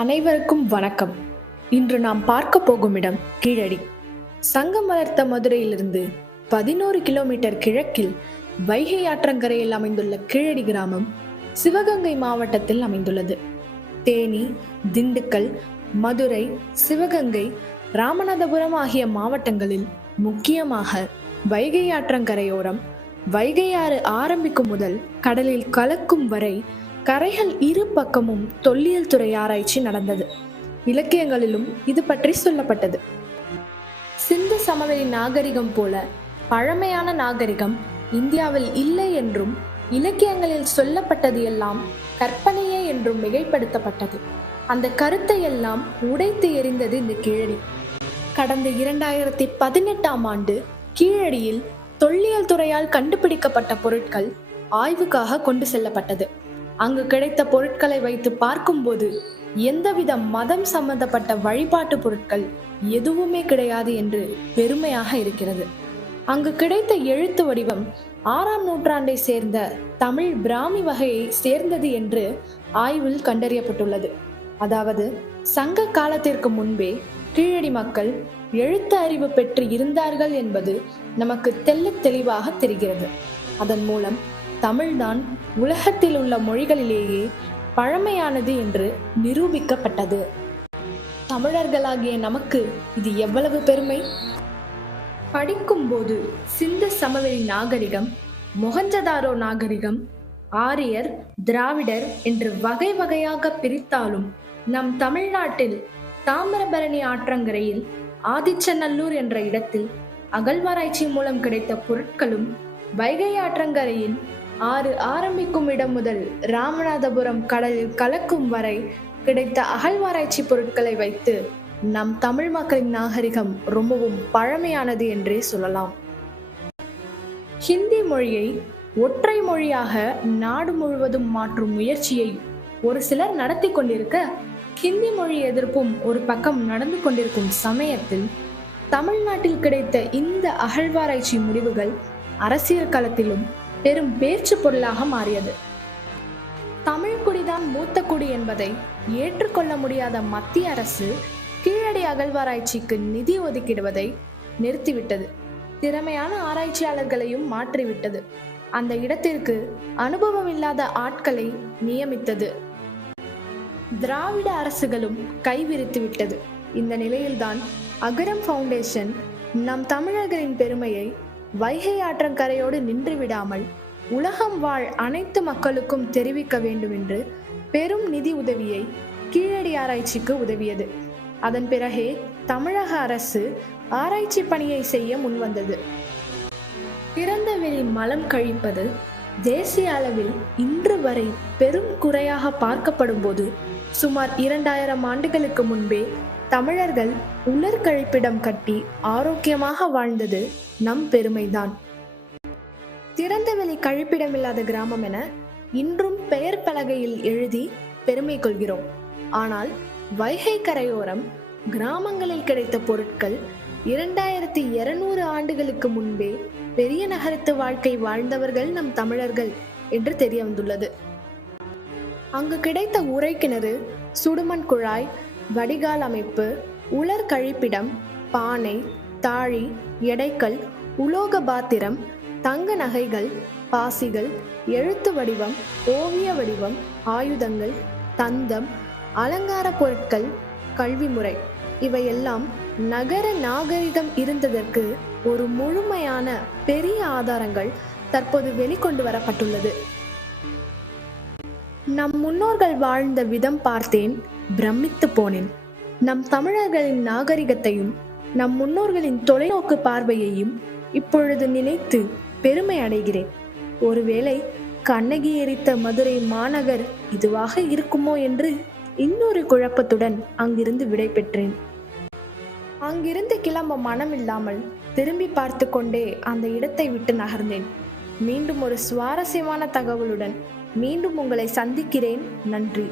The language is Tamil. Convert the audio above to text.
அனைவருக்கும் வணக்கம். இன்று நாம் பார்க்க போகும் இடம் கீழடி. சங்கம் வளர்த்த மதுரையிலிருந்து 11 கிலோமீட்டர் கிழக்கில் வைகை ஆற்றங்கரையில் அமைந்துள்ள கீழடி கிராமம் சிவகங்கை மாவட்டத்தில் அமைந்துள்ளது. தேனி, திண்டுக்கல், மதுரை, சிவகங்கை, ராமநாதபுரம் ஆகிய மாவட்டங்களில் முக்கியமாக வைகை ஆற்றங்கரையோரம் வைகை ஆறு ஆரம்பிக்கும் முதல் கடலில் கலக்கும் வரை கரைகள் இரு பக்கமும் தொல்லியல் துறை ஆராய்ச்சி நடந்தது. இலக்கியங்களிலும் இது பற்றி சொல்லப்பட்டது. சிந்து சமவெளி நாகரிகம் போல பழமையான நாகரிகம் இந்தியாவில் இல்லை என்றும் இலக்கியங்களில் சொல்லப்பட்டது எல்லாம் கற்பனையே என்றும் மிகைப்படுத்தப்பட்டது. அந்த கருத்தை எல்லாம் உடைத்து எறிந்தது இந்த கீழடி. கடந்த 2018ஆம் ஆண்டு கீழடியில் தொல்லியல் துறையால் கண்டுபிடிக்கப்பட்ட பொருட்கள் ஆய்வுக்காக கொண்டு செல்லப்பட்டது. அங்கு கிடைத்த பொருட்களை வைத்து பார்க்கும்போது எந்தவித மதம் சம்பந்தப்பட்ட வழிபாட்டு பொருட்கள் எதுவுமே கிடையாது என்று பெருமையாக இருக்கிறது. அங்கு கிடைத்த எழுத்து வடிவம் 6ஆம் நூற்றாண்டை சேர்ந்த தமிழ் பிராமி வகையை சேர்ந்தது என்று ஆய்வில் கண்டறியப்பட்டுள்ளது. அதாவது சங்க காலத்திற்கு முன்பே கீழடி மக்கள் எழுத்து அறிவு பெற்று இருந்தார்கள் என்பது நமக்கு தெள்ளத் தெளிவாக தெரிகிறது. அதன் மூலம் தமிழ்தான் உலகத்தில் உள்ள மொழிகளிலேயே பழமையானது என்று நிரூபிக்கப்பட்டது. தமிழர்களாகிய நமக்கு இது எவ்வளவு பெருமை! படிக்கும்போது சிந்து சமவெளி நாகரிகம், மொஹஞ்சதாரோ நாகரிகம், ஆரியர், திராவிடர் என்று வகை வகையாக பிரித்தாலும் நம் தமிழ்நாட்டில் தாமிரபரணி ஆற்றங்கரையில் ஆதிச்சநல்லூர் என்ற இடத்தில் அகழ்வாராய்ச்சி மூலம் கிடைத்த பொருட்களும் வைகை ஆற்றங்கரையில் ஆறு ஆரம்பிக்கும் இடம் முதல் ராமநாதபுரம் கடலில் கலக்கும் வரை கிடைத்த அகழ்வாராய்ச்சி பொருட்களை வைத்து நம் தமிழ் மக்களின் நாகரிகம் ரொம்பவும் பழமையானது என்றே சொல்லலாம். ஹிந்தி மொழியை ஒற்றை மொழியாக நாடு முழுவதும் மாற்றும் முயற்சியை ஒரு சிலர் நடத்தி கொண்டிருக்க, ஹிந்தி மொழி எதிர்ப்பும் ஒரு பக்கம் நடந்து கொண்டிருக்கும் சமயத்தில் தமிழ்நாட்டில் கிடைத்த இந்த அகழ்வாராய்ச்சி முடிவுகள் அரசியல் களத்திலும் பெரும் பேச்சு பொருளாக மாறியது. தமிழ் குடிதான் மூத்த குடி என்பதை ஏற்றுக்கொள்ள முடியாத மத்திய அரசு கீழடி அகழ்வாராய்ச்சிக்கு நிதி ஒதுக்கிடுவதை நிறுத்திவிட்டது. திறமையான ஆராய்ச்சியாளர்களையும் மாற்றிவிட்டது. அந்த இடத்திற்கு அனுபவம் இல்லாத ஆட்களை நியமித்தது. திராவிட அரசுகளும் கைவிரித்து விட்டது. இந்த நிலையில்தான் அகரம் ஃபவுண்டேஷன் நம் தமிழர்களின் பெருமையை வைகை ஆற்றங்கரையோடு நின்று விடாமல் உலகம் வாழ் அனைத்து மக்களுக்கும் தெரிவிக்க வேண்டும் என்று பெரும் நிதி உதவியை கீழடி ஆராய்ச்சிக்கு உதவியது. அதன் பிறகே தமிழக அரசு ஆராய்ச்சி பணியை செய்ய முன்வந்தது. திறந்தவெளி மலம் கழிப்பது தேசிய அளவில் இன்று வரை பெரும் குறையாக பார்க்கப்படும் போது, சுமார் 2000 ஆண்டுகளுக்கு முன்பே தமிழர்கள் உலர் கழிப்பிடம் கட்டி ஆரோக்கியமாக வாழ்ந்தது நம் பெருமைதான். திறந்தவெளி கழிப்பிடமில்லாத கிராமம் என இன்றும் பெயர் பலகையில் எழுதி பெருமை கொள்கிறோம். ஆனால் வைகை கரையோரம் கிராமங்களில் கிடைத்த பொருட்கள் 2200 ஆண்டுகளுக்கு முன்பே பெரிய நகரத்து வாழ்க்கை வாழ்ந்தவர்கள் நம் தமிழர்கள் என்று தெரிய வந்துள்ளது. அங்கு கிடைத்த உறை கிணறு, சுடுமண் குழாய், வடிகால் அமைப்பு, உலர் கழிப்பிடம், பானை, தாழி, எடைக்கல், உலோக பாத்திரம், தங்க நகைகள், பாசிகள், எழுத்து வடிவம், ஓவிய வடிவம், ஆயுதங்கள், தந்தம், அலங்கார பொருட்கள், கல்வி முறை இவையெல்லாம் நகர நாகரிகம் இருந்ததற்கு ஒரு முழுமையான பெரிய ஆதாரங்கள் தற்போது வெளிக்கொண்டு வரப்பட்டுள்ளது. நம் முன்னோர்கள் வாழ்ந்த விதம் பார்த்தேன், பிரமித்து போனேன். நம் தமிழர்களின் நாகரிகத்தையும் நம் முன்னோர்களின் தொலைநோக்கு பார்வையையும் இப்பொழுது நினைத்து பெருமை அடைகிறேன். ஒருவேளை கண்ணகி எரித்த மதுரை மாநகர் இதுவாக இருக்குமோ என்று இன்னொரு குழப்பத்துடன் அங்கிருந்து விடை பெற்றேன். அங்கிருந்து கிளம்ப மனமில்லாமல் திரும்பி பார்த்து கொண்டே அந்த இடத்தை விட்டு நகர்ந்தேன். மீண்டும் ஒரு சுவாரஸ்யமான தகவலுடன் மீண்டும் உங்களை சந்திக்கிறேன். நன்றி.